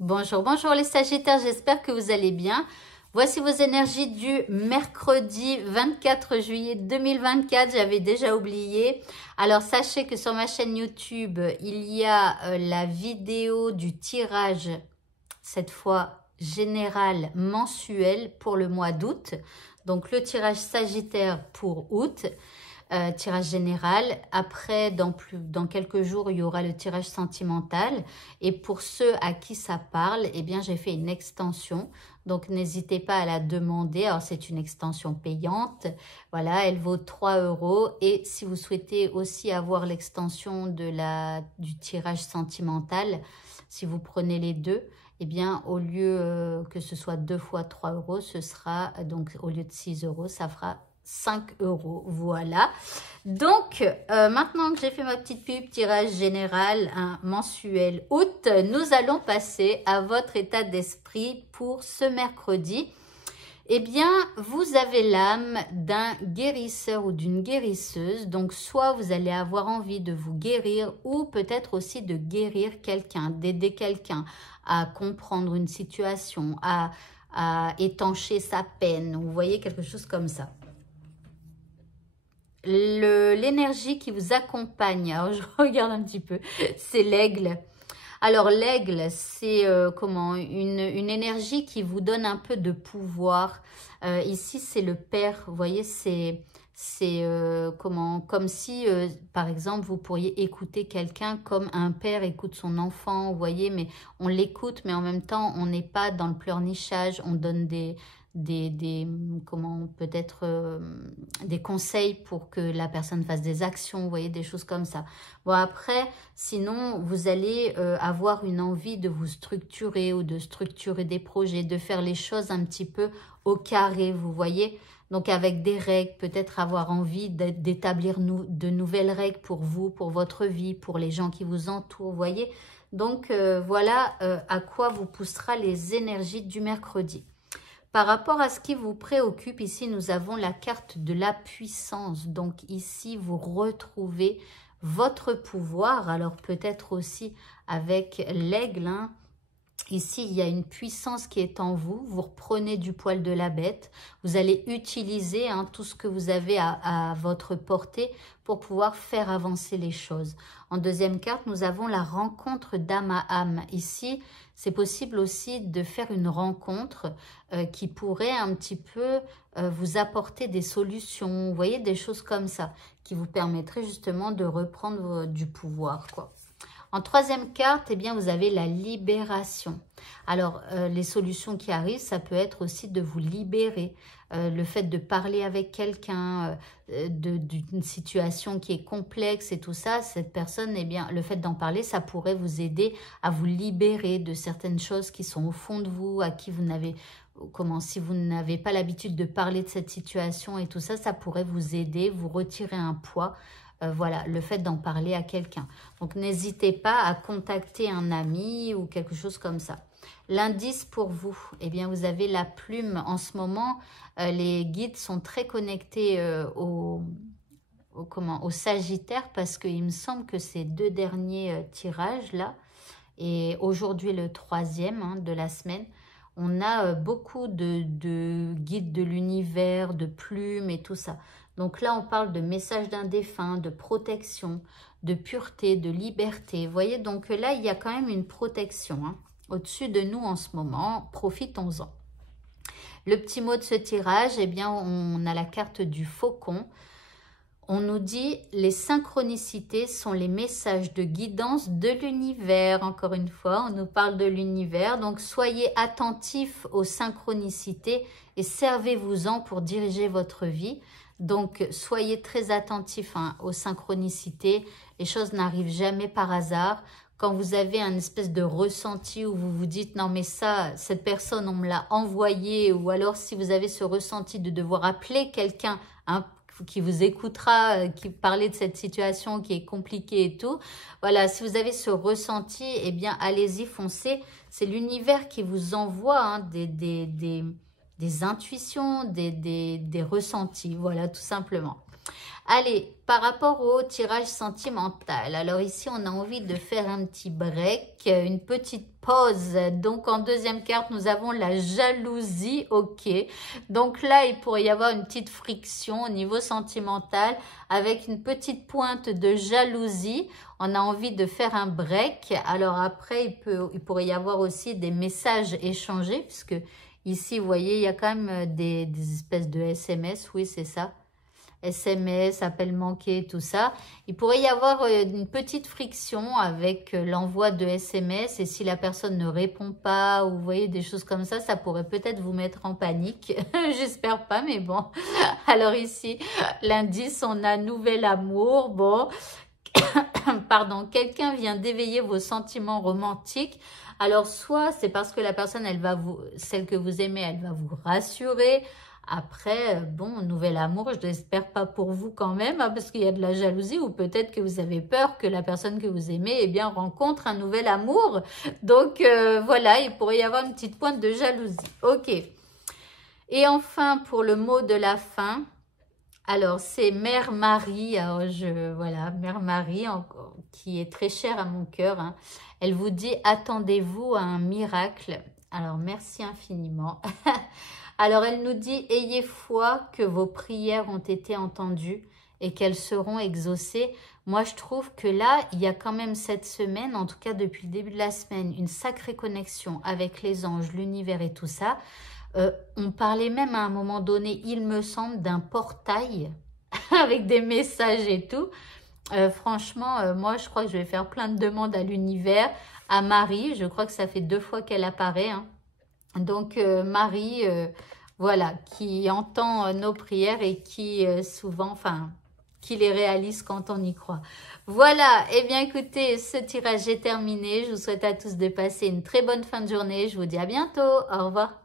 Bonjour, bonjour les Sagittaires, j'espère que vous allez bien. Voici vos énergies du mercredi 24 juillet 2024, j'avais déjà oublié. Alors sachez que sur ma chaîne YouTube, il y a la vidéo du tirage, cette fois général mensuel pour le mois d'août. Donc le tirage Sagittaire pour août. Tirage général. Après, dans quelques jours, il y aura le tirage sentimental. Et pour ceux à qui ça parle, eh bien, j'ai fait une extension. Donc, n'hésitez pas à la demander. Alors, c'est une extension payante. Voilà, elle vaut 3 euros. Et si vous souhaitez aussi avoir l'extension du tirage sentimental, si vous prenez les deux, eh bien, au lieu que ce soit 2 fois 3 euros, ce sera, donc au lieu de 6 euros, ça fera 5 euros. Voilà. Donc, maintenant que j'ai fait ma petite pub, tirage général, mensuel août, nous allons passer à votre état d'esprit pour ce mercredi. Eh bien, vous avez l'âme d'un guérisseur ou d'une guérisseuse. Donc, soit vous allez avoir envie de vous guérir ou peut-être aussi de guérir quelqu'un, d'aider quelqu'un à comprendre une situation, à étancher sa peine. Vous voyez, quelque chose comme ça. L'énergie qui vous accompagne, alors je regarde un petit peu, c'est l'aigle. Alors l'aigle, c'est comment une énergie qui vous donne un peu de pouvoir. Ici, c'est le père, vous voyez, c'est comment, comme si, par exemple, vous pourriez écouter quelqu'un comme un père écoute son enfant, vous voyez, mais on l'écoute, mais en même temps, on n'est pas dans le pleurnichage, on donne comment peut-être des conseils pour que la personne fasse des actions, vous voyez, des choses comme ça. Bon, après, sinon, vous allez avoir une envie de vous structurer ou de structurer des projets, de faire les choses un petit peu au carré, vous voyez. Donc, avec des règles, peut-être avoir envie d'établir de nouvelles règles pour vous, pour votre vie, pour les gens qui vous entourent, vous voyez. Donc, voilà à quoi vous poussera les énergies du mercredi. Par rapport à ce qui vous préoccupe, ici, nous avons la carte de la puissance. Donc, ici, vous retrouvez votre pouvoir. Alors, peut-être aussi avec l'aigle, hein. Ici, il y a une puissance qui est en vous. Vous reprenez du poil de la bête. Vous allez utiliser tout ce que vous avez à votre portée pour pouvoir faire avancer les choses. En deuxième carte, nous avons la rencontre d'âme à âme. Ici, c'est possible aussi de faire une rencontre qui pourrait un petit peu vous apporter des solutions. Vous voyez, des choses comme ça qui vous permettraient justement de reprendre du pouvoir, quoi. En troisième carte, eh bien, vous avez la libération. Alors, les solutions qui arrivent, ça peut être aussi de vous libérer. Le fait de parler avec quelqu'un, d'une situation qui est complexe et tout ça, cette personne, eh bien, le fait d'en parler, ça pourrait vous aider à vous libérer de certaines choses qui sont au fond de vous, à qui vous n'avez... si vous n'avez pas l'habitude de parler de cette situation et tout ça, ça pourrait vous aider, vous retirer un poids. Voilà, le fait d'en parler à quelqu'un. Donc, n'hésitez pas à contacter un ami ou quelque chose comme ça. L'indice pour vous, eh bien, vous avez la plume. En ce moment, les guides sont très connectés au Sagittaire parce qu'il me semble que ces deux derniers tirages là, et aujourd'hui le troisième de la semaine, on a beaucoup de guides de l'univers, de plumes et tout ça. Donc là, on parle de messages d'un défunt, de protection, de pureté, de liberté. Vous voyez, donc là, il y a quand même une protection au-dessus de nous en ce moment. Profitons-en. Le petit mot de ce tirage, eh bien, on a la carte du faucon. On nous dit les synchronicités sont les messages de guidance de l'univers. Encore une fois, on nous parle de l'univers. Donc, soyez attentifs aux synchronicités et servez-vous-en pour diriger votre vie. Donc, soyez très attentifs aux synchronicités. Les choses n'arrivent jamais par hasard. Quand vous avez un espèce de ressenti où vous vous dites « Non, mais ça, cette personne, on me l'a envoyé » ou alors si vous avez ce ressenti de devoir appeler quelqu'un qui vous écoutera, qui parler de cette situation qui est compliquée et tout. Voilà, si vous avez ce ressenti, eh bien, allez-y, foncez. C'est l'univers qui vous envoie des intuitions, des ressentis. Voilà, tout simplement. Allez, par rapport au tirage sentimental, alors ici on a envie de faire un petit break, une petite pause. Donc en deuxième carte, nous avons la jalousie, ok. Donc là, il pourrait y avoir une petite friction au niveau sentimental avec une petite pointe de jalousie. On a envie de faire un break. Alors après, il pourrait y avoir aussi des messages échangés, puisque ici, vous voyez, il y a quand même des espèces de SMS, oui, c'est ça. SMS, appel manqué, tout ça. Il pourrait y avoir une petite friction avec l'envoi de SMS et si la personne ne répond pas ou vous voyez des choses comme ça pourrait peut-être vous mettre en panique. J'espère pas, mais bon. Alors ici, l'indice, on a nouvel amour. Bon, pardon, quelqu'un vient d'éveiller vos sentiments romantiques. Alors soit c'est parce que la personne, celle que vous aimez, elle va vous rassurer. Après, bon, nouvel amour, je l'espère pas pour vous quand même, hein, parce qu'il y a de la jalousie, ou peut-être que vous avez peur que la personne que vous aimez, eh bien, rencontre un nouvel amour. Donc, voilà, il pourrait y avoir une petite pointe de jalousie. Ok. Et enfin, pour le mot de la fin, alors, c'est Mère Marie, alors voilà, Mère Marie, qui est très chère à mon cœur, hein. Elle vous dit, attendez-vous à un miracle. Alors, merci infiniment. Alors, elle nous dit, ayez foi que vos prières ont été entendues et qu'elles seront exaucées. Moi, je trouve que là, il y a quand même cette semaine, en tout cas depuis le début de la semaine, une sacrée connexion avec les anges, l'univers et tout ça. On parlait même à un moment donné, il me semble, d'un portail avec des messages et tout. Franchement, moi, je crois que je vais faire plein de demandes à l'univers, à Marie. Je crois que ça fait 2 fois qu'elle apparaît, hein. Donc, Marie, voilà, qui entend nos prières et qui souvent, enfin, qui les réalise quand on y croit. Voilà, eh bien écoutez, ce tirage est terminé. Je vous souhaite à tous de passer une très bonne fin de journée. Je vous dis à bientôt. Au revoir.